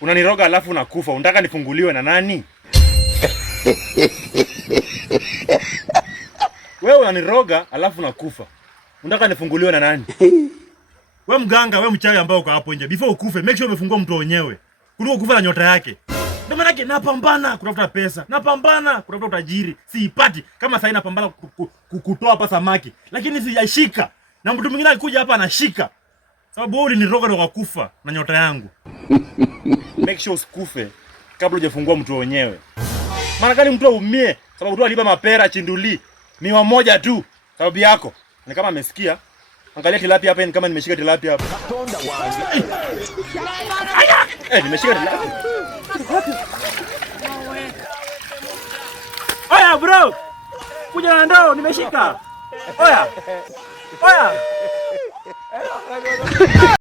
Unaniroga alafu unakufa. Unataka nifunguliwe na nani? Wewe unaniroga alafu unakufa. Unataka nifunguliwe na nani? Wewe mganga, wewe mchawi ambao uko hapo nje. Before ukufe, make sure umefungua mtu wenyewe. Kuliko kufa na nyota yake. Ndio maana yake napambana kutafuta pesa. Napambana kutafuta utajiri. Siipati. Kama sasa napambana kutoa hapa samaki. Lakini sijashika. Na mtu mwingine akikuja hapa anashika. Sababu wewe uliniroga na kufa na nyota yangu. Make sure usikufe kabla hujafungua mtu wenyewe. Maana gani mtu aumie? Sababu tu aliba mapera chinduli. Ni moja tu. Sababu yako. Ni kama amesikia. Angalia tilapia hapa, ni kama nimeshika tilapia hapa. Nimeshika tilapia. Oya bro. Kuja na ndoo nimeshika. Oya.